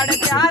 ஆட தியாக